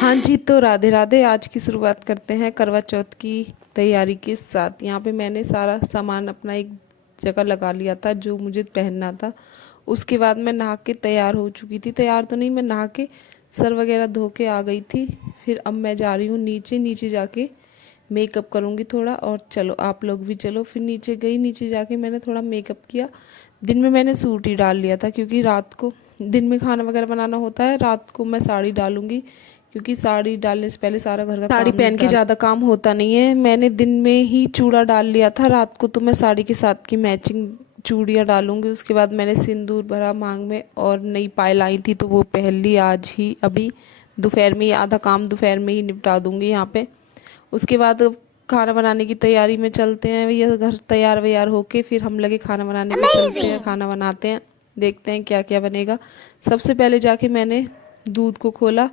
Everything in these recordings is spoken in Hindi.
हाँ जी, तो राधे राधे। आज की शुरुआत करते हैं करवा चौथ की तैयारी के साथ। यहाँ पे मैंने सारा सामान अपना एक जगह लगा लिया था जो मुझे पहनना था। उसके बाद मैं नहा के तैयार हो चुकी थी। तैयार तो नहीं, मैं नहा के सर वगैरह धो के आ गई थी। फिर अब मैं जा रही हूँ नीचे। नीचे जाके मेकअप करूँगी थोड़ा, और चलो आप लोग भी चलो। फिर नीचे गई, नीचे जाके मैंने थोड़ा मेकअप किया। दिन में मैंने सूट ही डाल लिया था क्योंकि रात को दिन में खाना वगैरह बनाना होता है, रात को मैं साड़ी डालूंगी क्योंकि साड़ी डालने से पहले सारा घर का साड़ी पहन के ज़्यादा काम होता नहीं है। मैंने दिन में ही चूड़ा डाल लिया था, रात को तो मैं साड़ी के साथ की मैचिंग चूड़ियाँ डालूंगी। उसके बाद मैंने सिंदूर भरा मांग में और नई पायल आई थी तो वो पहन ली आज ही। अभी दोपहर में ही आधा काम दोपहर में ही निपटा दूंगी यहाँ पे। उसके बाद खाना बनाने की तैयारी में चलते हैं। ये घर तैयार वैयार होके फिर हम लगे खाना बनाने में चलते हैं, खाना बनाते हैं, देखते हैं क्या क्या बनेगा। सबसे पहले जाके मैंने दूध को खोला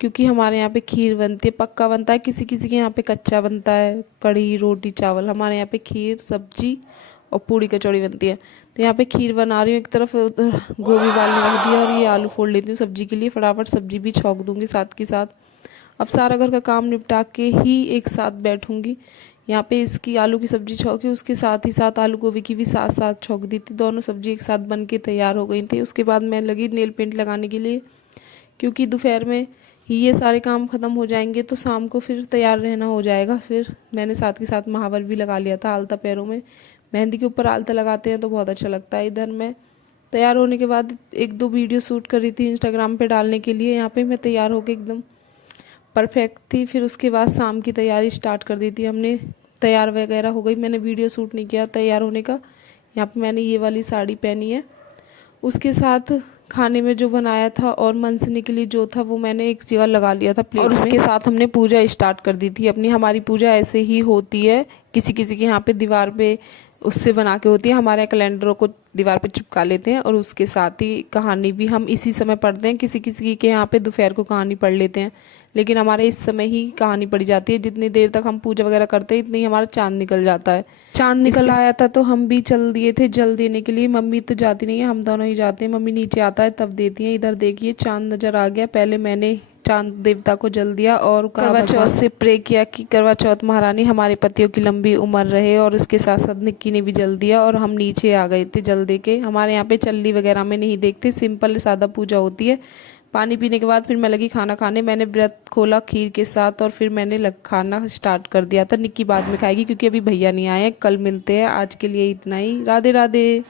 क्योंकि हमारे यहाँ पे खीर बनती है, पक्का बनता है। किसी किसी के यहाँ पे कच्चा बनता है, कढ़ी रोटी चावल। हमारे यहाँ पे खीर सब्जी और पूड़ी कचौड़ी बनती है। तो यहाँ पे खीर बना रही हूँ, एक तरफ उधर गोभी उबालने रख दिया और ये आलू फोड़ लेती हूँ सब्जी के लिए। फटाफट सब्जी भी छौंक दूंगी साथ के साथ। अब सारा घर का काम निपटा के ही एक साथ बैठूंगी। यहाँ पे इसकी आलू की सब्जी छौंकी, उसके साथ ही साथ आलू गोभी की भी साथ साथ छौंक दी थी। दोनों सब्जी एक साथ बन के तैयार हो गई थी। उसके बाद मैं लगी नेल पेंट लगाने के लिए क्योंकि दोपहर में ही ये सारे काम ख़त्म हो जाएंगे तो शाम को फिर तैयार रहना हो जाएगा। फिर मैंने साथ के साथ महावर भी लगा लिया था, आलता पैरों में। मेहंदी के ऊपर आलता लगाते हैं तो बहुत अच्छा लगता है। इधर मैं तैयार होने के बाद एक दो वीडियो शूट कर रही थी इंस्टाग्राम पे डालने के लिए। यहाँ पे मैं तैयार होकर एकदम परफेक्ट थी। फिर उसके बाद शाम की तैयारी स्टार्ट कर दी थी हमने। तैयार वगैरह हो गई, मैंने वीडियो शूट नहीं किया तैयार होने का। यहाँ पे मैंने ये वाली साड़ी पहनी है। उसके साथ खाने में जो बनाया था और मनसनी के लिए जो था वो मैंने एक जगह लगा लिया था प्लेट में। और उसके साथ हमने पूजा स्टार्ट कर दी थी अपनी। हमारी पूजा ऐसे ही होती है, किसी किसी के यहाँ पे दीवार पे उससे बना के होती है। हमारे यहाँ कैलेंडरों को दीवार पे चिपका लेते हैं और उसके साथ ही कहानी भी हम इसी समय पढ़ते हैं। किसी किसी के यहाँ पे दोपहर को कहानी पढ़ लेते हैं, लेकिन हमारे इस समय ही कहानी पढ़ी जाती है। जितनी देर तक हम पूजा वगैरह करते हैं इतनी हमारा चांद निकल जाता है। चांद निकल आया था तो हम भी चल दिए थे जल देने के लिए। मम्मी तो जाती नहीं है, हम दोनों ही जाते हैं। मम्मी नीचे आता है तब देती है। इधर देखिए चांद नजर आ गया। पहले मैंने चांद देवता को जल दिया और करवा चौथ से प्रे किया कि करवा चौथ महारानी हमारे पतियों की लंबी उम्र रहे, और उसके साथ साथ निक्की ने भी जल दिया और हम नीचे आ गए थे जल दे के। हमारे यहाँ पे चल्ली वगैरह में नहीं देखते, सिंपल सादा पूजा होती है। पानी पीने के बाद फिर मैं लगी खाना खाने। मैंने व्रत खोला खीर के साथ और फिर मैंने खाना स्टार्ट कर दिया था। निक्की बाद में खाएगी क्योंकि अभी भैया नहीं आए हैं, कल मिलते हैं। आज के लिए इतना ही। राधे राधे।